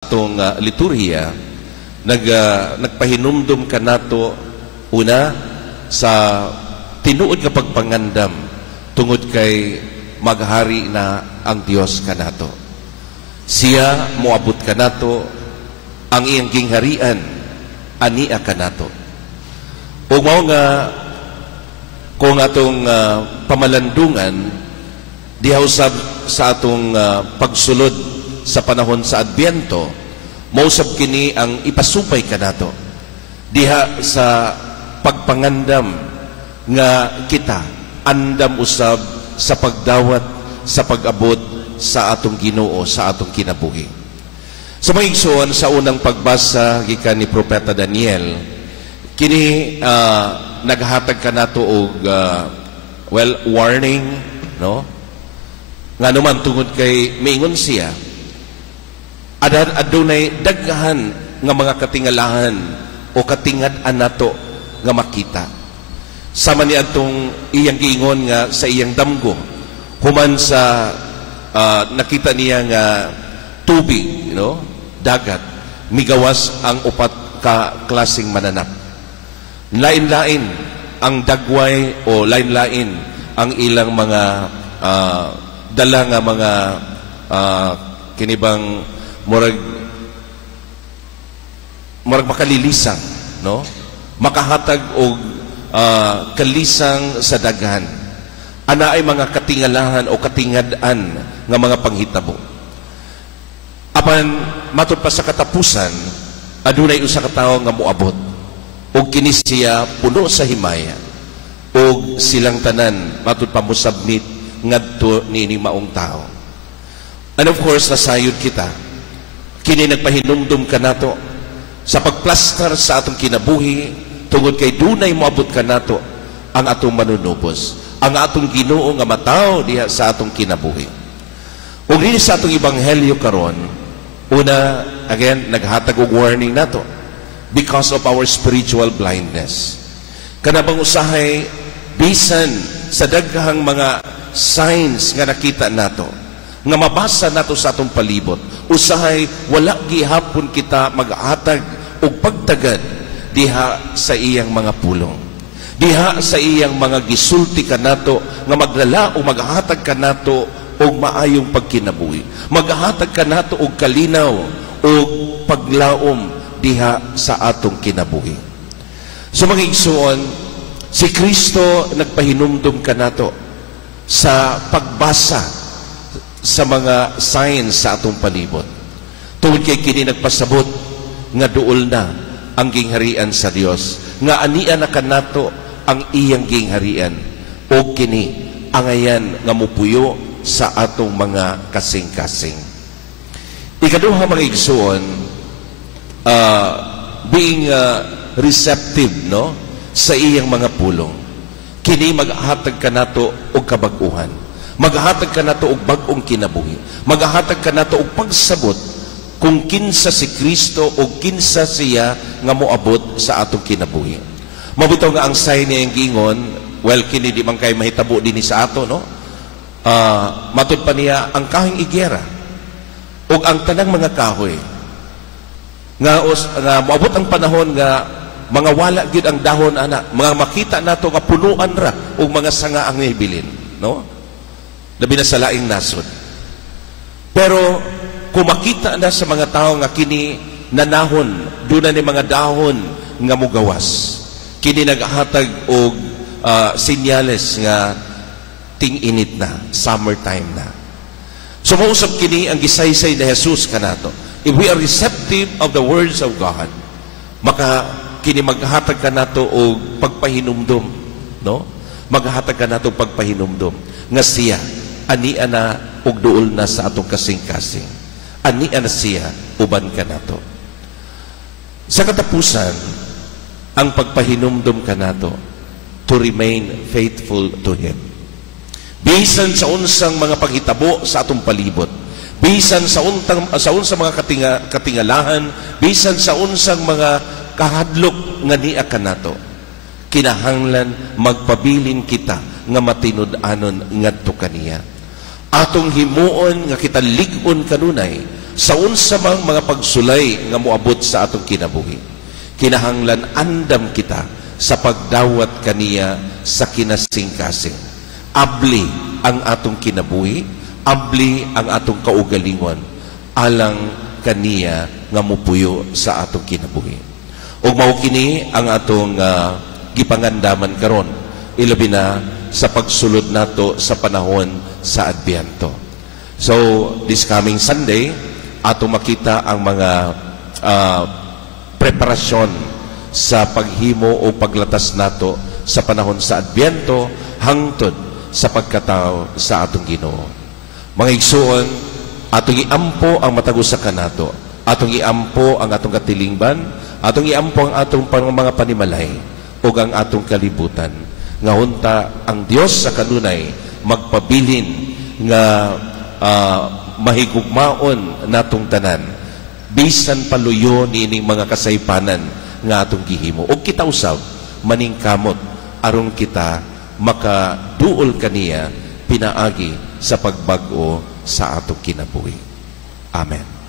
atong liturhiya nagpahinumdum kanato una sa tinuod nga pagpangandam tungod kay maghari na ang Dios kanato. Siya moabot kanato ang iyang gingharian ania kanato. Ug mao nga kung atong pamalandungan diha usab sa atong pagsulod sa panahon sa Adbyento, mausab kini ang ipasupay kanato diha sa pagpangandam nga kita andam usab sa pagdawat sa pag-abot sa atong Ginoo sa atong kinabuhi. Sa mga igsoon, sa unang pagbasa gikan ni Propeta Daniel, kini naghatag kanato og warning, no? Nga naman tungod kay maingon siya adunay daghan nga mga katingalahan o katingad-an nato nga makita. Sama ni atong iyang giingon nga sa iyang damgo human sa nakita niya nga tubig, dagat, migawas ang upat ka klaseng mananap. Lain-lain ang dagway o lain-lain ang ilang mga dala nga mga kinibang murag makalilisang, no? Makahatag og kalisang sa daghan. Ana ay mga katingalahan o katingad-an nga mga panghitabo. Apan matud pa sa katapusan, adunay usa ka tawo nga moabot ug kini siya puno sa himaya ug silang tanan matud pa mo submit ngadto niini maong tao. And of course, nasayod kita kini nagpahinumdum kanato sa pagplastar sa atong kinabuhi tungod kay dunay moabot kanato ang atong manunubos, ang atong Ginoo nga mataw diha sa atong kinabuhi. Ug dinhi sa atong ebanghelyo karon, una again naghatag og warning nato because of our spiritual blindness. Kanabang usahay bisan sa daghang mga signs nga nakita nato, nga mabasa nato sa atong palibot, usahay wala gihapon kita maghatag og pagtagad diha sa iyang mga pulong, diha sa iyang mga gisulti kanato nga maglala o maghatag kanato og maayong pagkinabuhi, maghatag kanato og kalinaw og paglaom diha sa atong kinabuhi. So mga igsoon, si Kristo nagpahinumdum kanato sa pagbasa sa mga signs sa atong palibot. Tungod kay kini nagpasabot nga duol na ang gingharian sa Dios, nga ania na kanato ang iyang gingharian o kini angayan nga mupuyo sa atong mga kasing-kasing. Ikaduha mga igsoon, being receptive, no, sa iyang mga pulong. Kini maghatag kanato og kabag-uhan, maghatag kanato og bag-ong kinabuhi, maghatag kanato og pagsabot kung kinsa si Kristo o kinsa siya nga moabot sa atong kinabuhi. Mabitaw nga ang sign niya yung gingon, well, kini di man kay mahitabo din sa ato, no? Matud pa niya ang kahing igera o ang tanang mga kahoy nga moabot ang panahon nga mga wala gyud ang dahon ana, mga makita nato nga punuan ra og mga sanga ang hibilin, no? Labi na sa laing nasod. Pero kung makita na sa mga tao nga kini nanahon, doon na ni mga dahon nga mugawas, kini naghatag og sinyales nga ting-init na, summertime na. So mausap kini ang gisaysay na Jesus kanato. If we are receptive of the words of God, maka kini maghatag kanato og pagpahinumdum, no? Maghatag kanato og pagpahinumdum nga siya ania na og duol na sa atong kasing-kasing. Ania na siya uban kanato. Sa katapusan, ang pagpahinumdum kanato to remain faithful to Him. Bisan sa unsang mga paghitabo sa atong palibot, bisan sa unsang mga katingalahan, bisan sa unsang mga kahadlok nga niya kanato, kinahanglan magpabilin kita nga matinud-anon ngadto kaniya. Atong himuon nga kita lig-on kanunay sa unsa mang mga pagsulay nga moabot sa atong kinabuhi. Kinahanglan andam kita sa pagdawat kaniya sa kinasing-kasing. Abli ang atong kinabuhi, abli ang atong kaugalingon, alang kaniya nga mupuyo sa atong kinabuhi. Ug mao kini ang atong gipangandaman karon, ilabi na sa pagsulod nato sa panahon sa Adbyento. So this coming Sunday, ato makita ang mga preparasyon sa paghimo o paglatas nato sa panahon sa Adbyento hangtod sa pagkatao sa atong Ginoo. Mga igsuon, atong iampo ang matagusakan nato, atong iampo ang atong katilingban, atong iampo ang atong mga panimalay ug ang atong kalibutan, nga hunta ang Dios sa kanunay magpabilin nga mahigugmaon natong tanan bisan paluyo niining mga kasaypanan nga atong gihimo, ug kita usab maningkamot aron kita makaduol kaniya pinaagi sa pagbag-o sa atong kinabuhi. Amen.